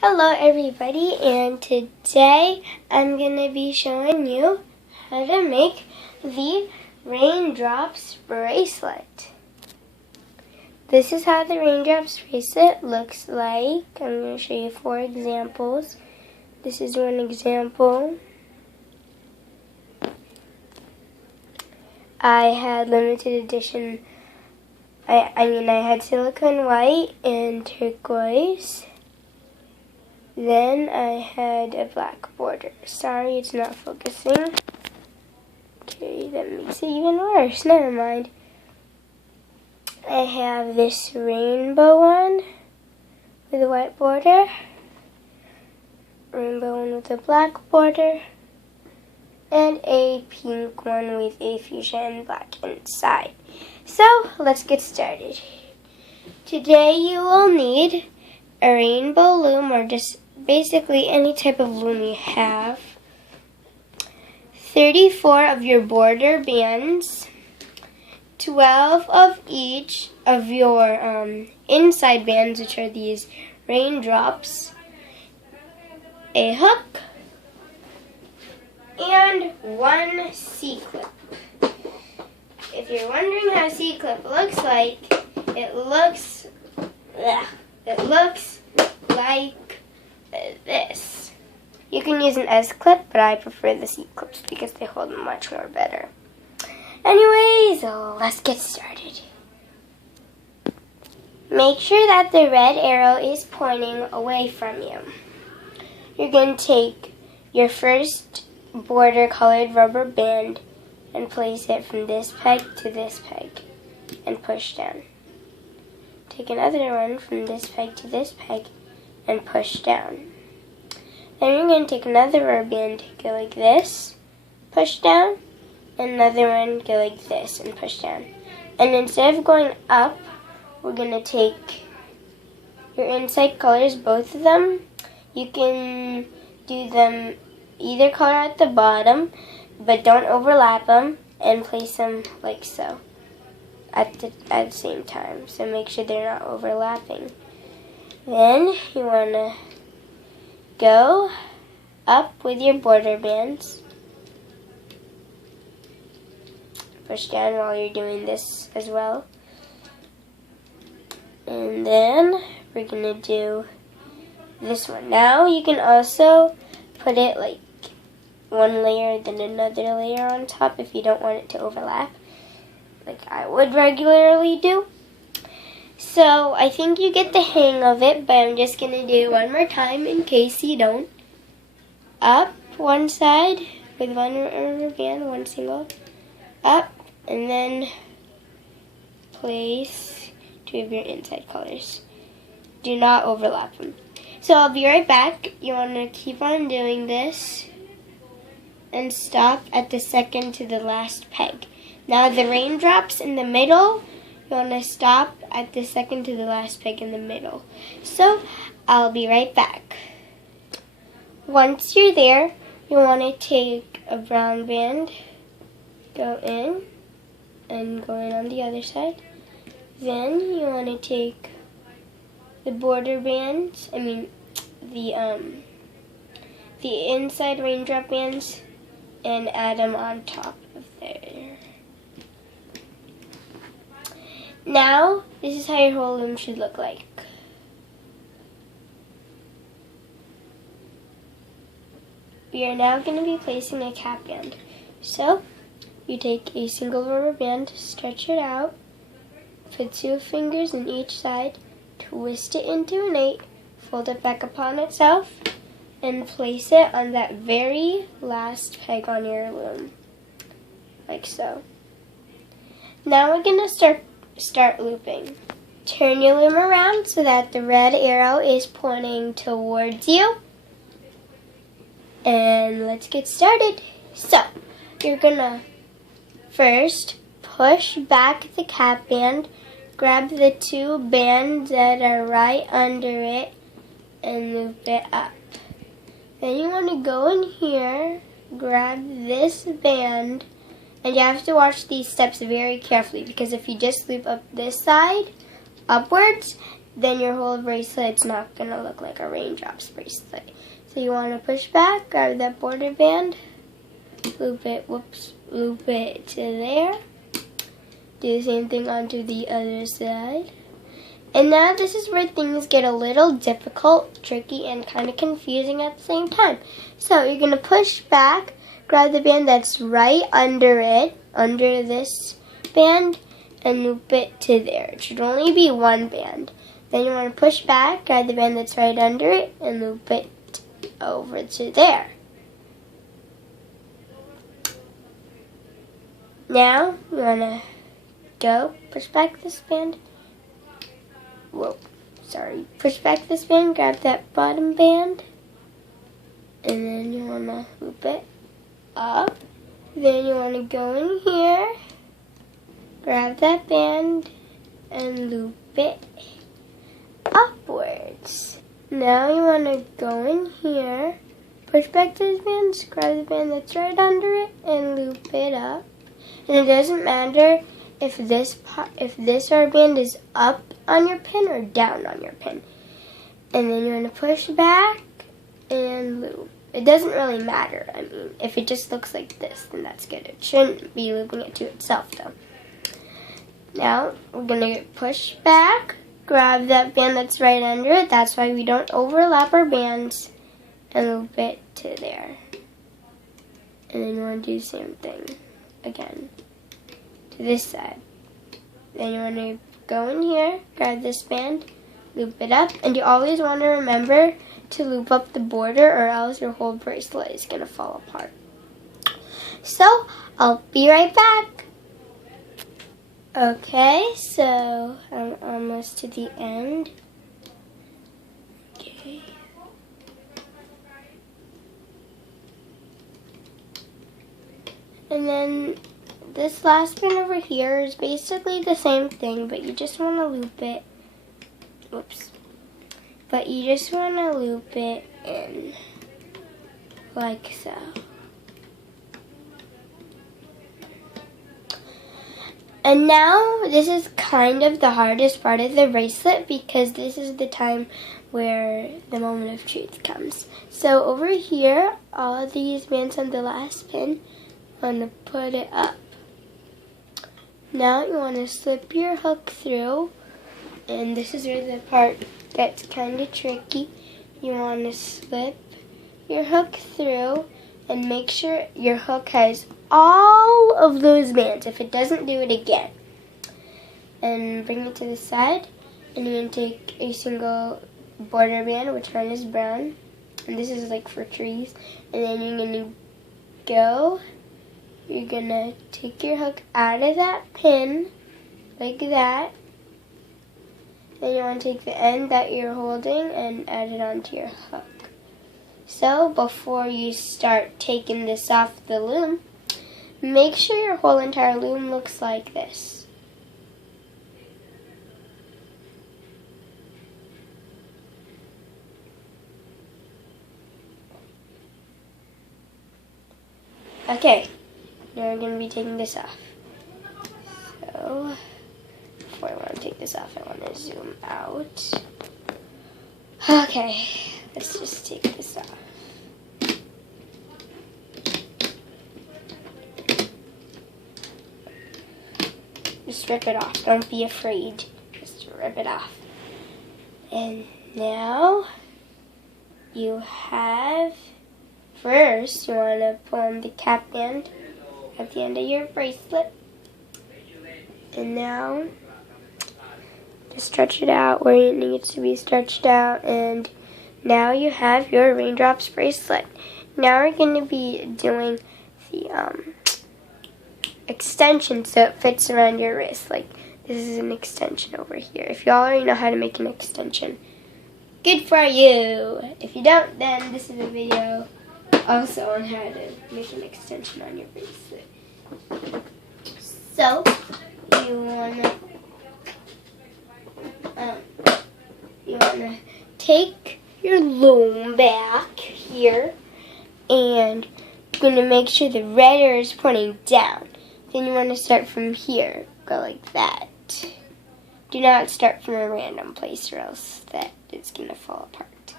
Hello everybody, and today I'm going to be showing you how to make the Raindrops bracelet. This is how the Raindrops bracelet looks like. I'm going to show you 4 examples. This is one example. I had limited edition, I had silicone white and turquoise. Then I had a black border. Sorry, it's not focusing. Okay, that makes it even worse. Never mind. I have this rainbow one with a white border. Rainbow one with a black border. And a pink one with a fuchsia and black inside. So, let's get started. Today you will need a rainbow loom, or just basically any type of loom you have, 34 of your border bands, 12 of each of your inside bands, which are these raindrops, a hook, and 1 C-clip. If you're wondering how a C-clip looks like, it looks like this. You can use an S-clip, but I prefer the C-clips because they hold much more better. Anyways, let's get started. Make sure that the red arrow is pointing away from you. You're going to take your first border colored rubber band and place it from this peg to this peg and push down. Take another one from this peg to this peg and push down. Then you're going to take another rubber band, go like this, push down, and another one, go like this and push down. And instead of going up, we're going to take your inside colors, both of them. You can do them either color at the bottom, but don't overlap them, and place them like so at the same time. So make sure they're not overlapping. Then you want to go up with your border bands. Push down while you're doing this as well. And then we're going to do this one. Now you can also put it like one layer, then another layer on top if you don't want it to overlap, like I would regularly do. So I think you get the hang of it, but I'm just going to do it one more time in case you don't. Up one side with one rubber band, one single. Up, and then place 2 of your inside colors. Do not overlap them. So I'll be right back. You want to keep on doing this and stop at the second to the last peg. Now the raindrops in the middle, you want to stop at the second to the last peg in the middle. So I'll be right back. Once you're there, you want to take a brown band, go in, and go in on the other side. Then you want to take the border bands, the inside raindrop bands, and add them on top of there. Now, this is how your whole loom should look like. We are now going to be placing a cap band. So, you take a single rubber band, stretch it out, put 2 fingers in each side, twist it into an 8, fold it back upon itself, and place it on that very last peg on your loom, like so. Now we're going to start looping. Turn your loom around so that the red arrow is pointing towards you. And let's get started. So, you're going to first push back the cap band, grab the 2 bands that are right under it, and loop it up. Then you want to go in here, grab this band, and you have to watch these steps very carefully, because if you just loop up this side upwards, then your whole bracelet's not going to look like a Raindrops bracelet. So you want to push back, grab that border band, loop it, loop it to there. Do the same thing onto the other side. And now this is where things get a little difficult, tricky, and kind of confusing at the same time. So you're going to push back, grab the band that's right under it, under this band, and loop it to there. It should only be one band. Then you want to push back, grab the band that's right under it, and loop it over to there. Now you want to go, push back this band. Push back this band, grab that bottom band, and then you want to loop it up. Then you want to go in here, grab that band, and loop it upwards. Now you want to go in here, push back those bands, grab the band that's right under it, and loop it up. And it doesn't matter if this rubber band is up on your pin or down on your pin. And then you're going to push back and loop. It doesn't really matter. I mean, if it just looks like this, then that's good. It shouldn't be looping it to itself, though. Now, we're going to push back, grab that band that's right under it. That's why we don't overlap our bands, and loop it to there. And then you want to do the same thing again to this side. Then you want to go in here, grab this band, loop it up, and you always want to remember to loop up the border or else your whole bracelet is going to fall apart. So, I'll be right back. Okay, so I'm almost to the end. Okay. And then this last pin over here is basically the same thing, but you just want to loop it. Oops. But you just want to loop it in like so. And now this is kind of the hardest part of the bracelet because this is the time where the moment of truth comes. So over here, all of these bands on the last pin, I'm going to put it up. Now you want to slip your hook through, and this is where the part gets kind of tricky. You want to slip your hook through and make sure your hook has all of those bands. If it doesn't, do it again. And bring it to the side, and you're going to take a single border band, which mine is brown, and this is like for trees, and then you're going to go. You're going to take your hook out of that pin, like that. Then you want to take the end that you're holding and add it onto your hook. So, before you start taking this off the loom, make sure your whole entire loom looks like this. Okay. Now we're going to be taking this off. So, before I want to take this off, I want to zoom out. Okay, let's just take this off. Just rip it off. Don't be afraid. Just rip it off. And now you have, first you want to pull on the cap band at the end of your bracelet, and now just stretch it out where it needs to be stretched out, and now you have your Raindrops bracelet. Now we're going to be doing the extension so it fits around your wrist. Like this is an extension over here. If you already know how to make an extension, good for you. If you don't, then this is a video also on how to make an extension on your bracelet. So, you wanna take your loom back here, and you're gonna make sure the red arrow is pointing down. Then you wanna start from here, go like that. do not start from a random place or else that it's going to fall apart.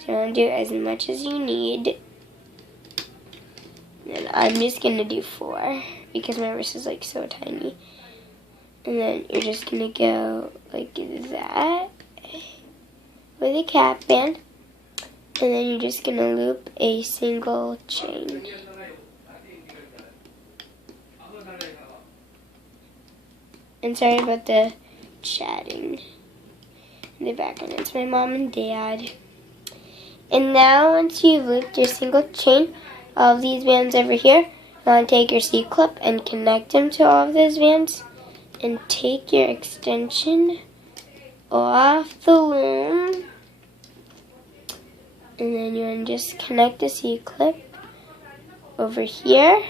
So you want to do as much as you need. And I'm just going to do 4 because my wrist is like so tiny. And then you're just going to go like that with a cap band. And then you're just going to loop a single chain. And sorry about the chatting in the background. It's my mom and dad. And now once you've looped your single chain, all of these bands over here, you want to take your C-clip and connect them to all of those bands. And take your extension off the loom. And then you want to just connect the C-clip over here.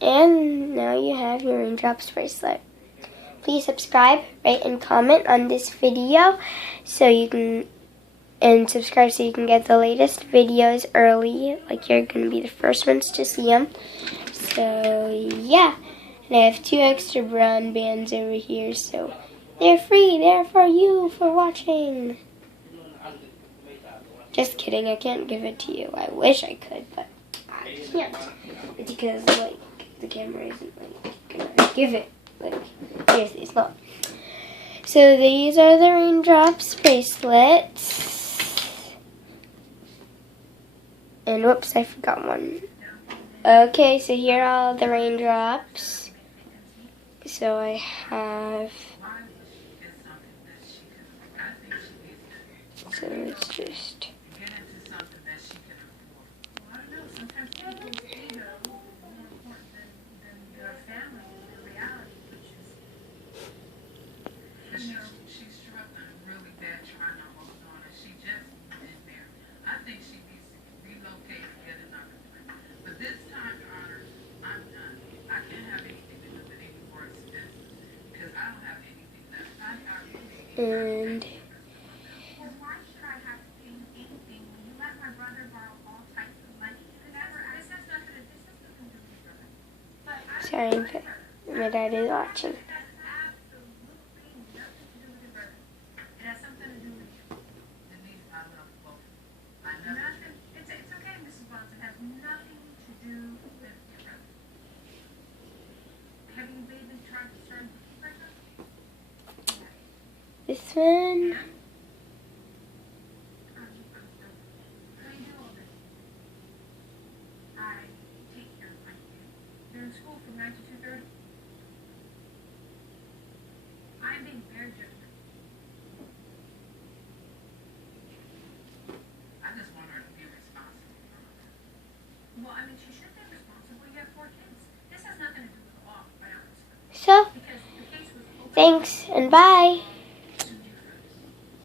And now you have your Raindrops bracelet. Please subscribe, rate, and comment on this video so you can, and subscribe so you can get the latest videos early, like you're going to be the first ones to see them. So yeah, and I have 2 extra brown bands over here, so they're free, they're for you for watching. Just kidding, I can't give it to you. I wish I could, but I can't. It's because like the camera isn't like gonna give it. Like seriously, it's not. So these are the Raindrops bracelets. And whoops, I forgot one. Okay, so here are all the raindrops. So I have. So it's just. She's struggling really bad trying to hold on, and she just been there. I think she needs to relocate and get another place. But this time, Honor, I'm done. I can't have anything to do with any more expenses because I don't have anything left. And Well, why should I have to pay you anything when you let my brother borrow all types of money? This has nothing to do with your brother. sorry, my dad is watching. This one. I take care of my kids. They're in school from 9 to 2:30. I'm being very judgmental. I just want her to be responsible. Well, I mean, she should be responsible. You have 4 kids. This has nothing to do with the law, quite honestly. So, Because the case was open. thanks and bye.